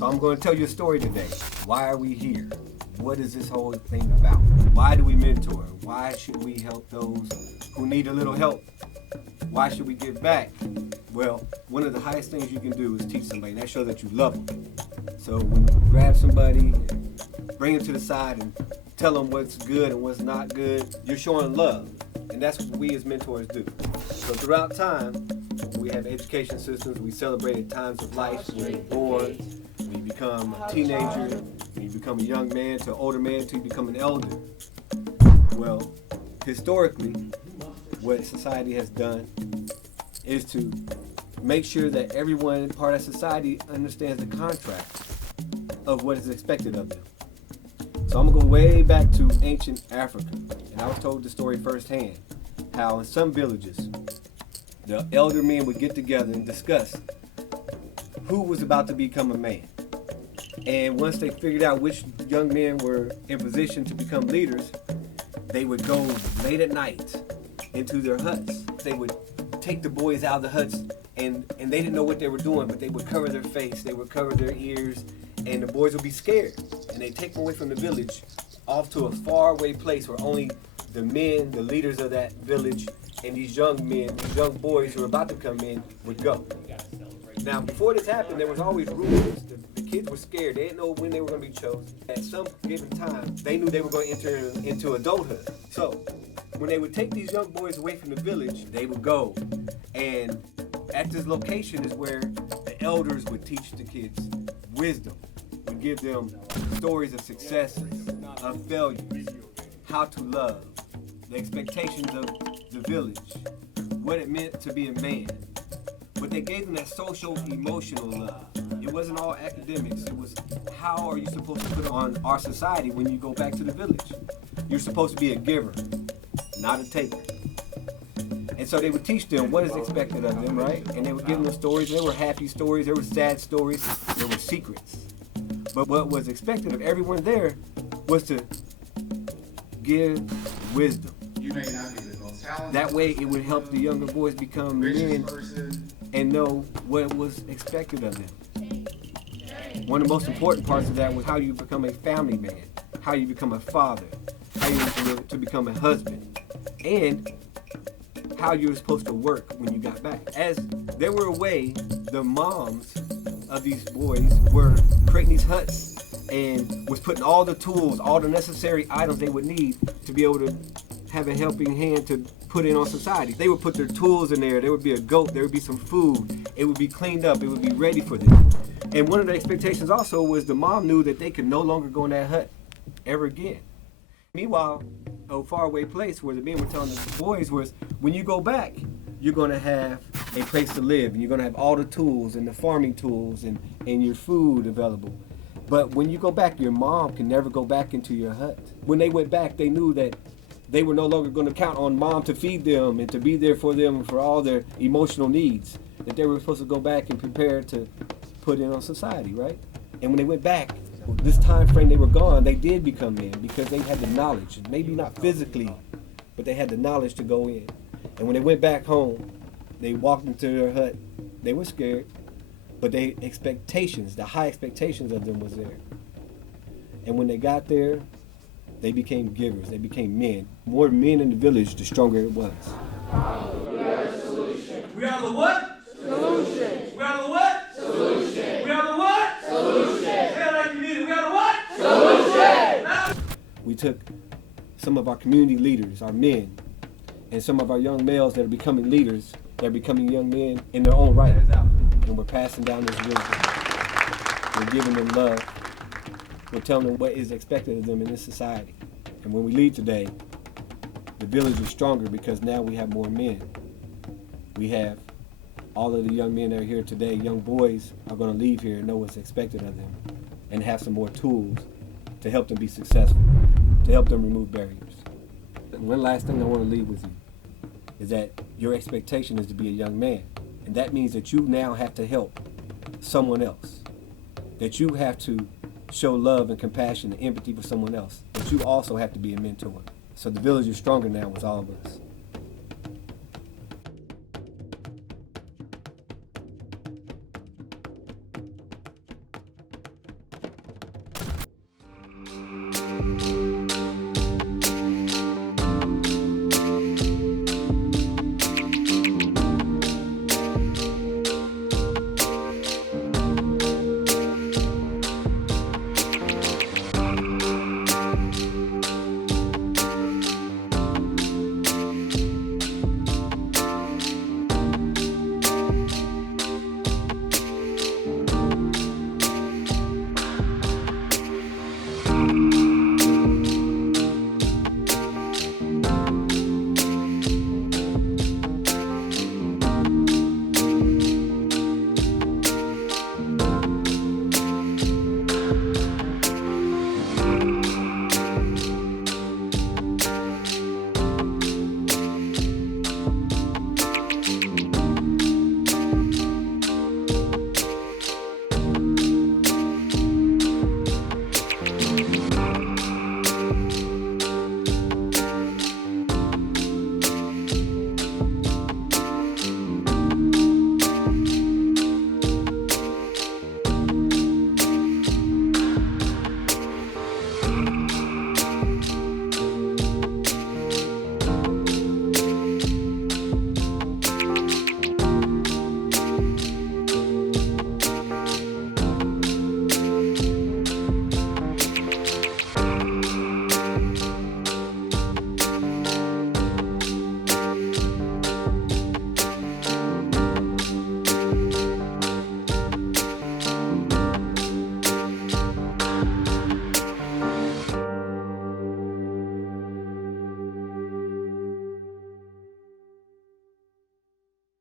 So I'm going to tell you a story today. Why are we here? What is this whole thing about? Why do we mentor? Why should we help those who need a little help? Why should we give back? Well, one of the highest things you can do is teach somebody. That shows that you love them. So when you grab somebody, bring them to the side and tell them what's good and what's not good, you're showing love. And that's what we as mentors do. So throughout time, we have education systems. We celebrate times of life. When you're born, when you become a teenager, when you become a young man to an older man, to you become an elder. Well, historically, what society has done is to make sure that everyone part of society understands the contract of what is expected of them. So I'm gonna go way back to ancient Africa, and I was told the story firsthand, how in some villages, the elder men would get together and discuss who was about to become a man. And once they figured out which young men were in position to become leaders, they would go late at night into their huts. They would take the boys out of the huts, and they didn't know what they were doing, but they would cover their face, they would cover their ears, and the boys would be scared. And they'd take them away from the village off to a faraway place where only the men, the leaders of that village, and these young men, these young boys who were about to come in would go. Now, before this happened, there was always rules. The kids were scared. They didn't know when they were going to be chosen. At some given time, they knew they were going to enter into adulthood. So, when they would take these young boys away from the village, they would go. And at this location is where the elders would teach the kids wisdom, would give them stories of successes, of failures, how to love, the expectations of the village, what it meant to be a man. But they gave them that social, emotional love. It wasn't all academics. It was, how are you supposed to put on our society when you go back to the village? You're supposed to be a giver, not a taker. And so they would teach them what is expected of them, right? And they would give them stories. There were happy stories, there were sad stories, there were secrets. But what was expected of everyone there was to give wisdom. You may not be the most talented. That way it would help the younger boys become men and know what was expected of them. One of the most important parts of that was how you become a family man, how you become a father, how you to become a husband, and how you were supposed to work when you got back. As there were a way, the moms of these boys were creating these huts and was putting all the tools, all the necessary items they would need to be able to have a helping hand to put in on society. They would put their tools in there. There would be a goat. There would be some food. It would be cleaned up. It would be ready for them. And one of the expectations also was the mom knew that they could no longer go in that hut ever again. Meanwhile, a faraway place where the men were telling the boys was, when you go back, you're going to have a place to live, and you're going to have all the tools and the farming tools and your food available. But when you go back, your mom can never go back into your hut. When they went back, they knew that they were no longer going to count on mom to feed them and to be there for them and for all their emotional needs, that they were supposed to go back and prepare to put in on society, right? And when they went back, this time frame they were gone, they did become men because they had the knowledge, maybe not physically, but they had the knowledge to go in. And when they went back home, they walked into their hut, they were scared, but the high expectations of them was there. And when they got there, they became givers, they became men. More men in the village, the stronger it was. We are the solution. We are the what? Solution. We are the what? Solution. We are the what? Solution. Say it like you mean it. We are the what? Solution. We took some of our community leaders, our men, and some of our young males that are becoming leaders, that are becoming young men in their own right. And we're passing down this wisdom. We're giving them love. We're telling them what is expected of them in this society. And when we leave today, the village is stronger because now we have more men. We have all of the young men that are here today, young boys are going to leave here and know what's expected of them and have some more tools to help them be successful, to help them remove barriers. And one last thing I want to leave with you is that your expectation is to be a young man. And that means that you now have to help someone else, that you have to show love and compassion and empathy for someone else, but you also have to be a mentor. So the village is stronger now with all of us.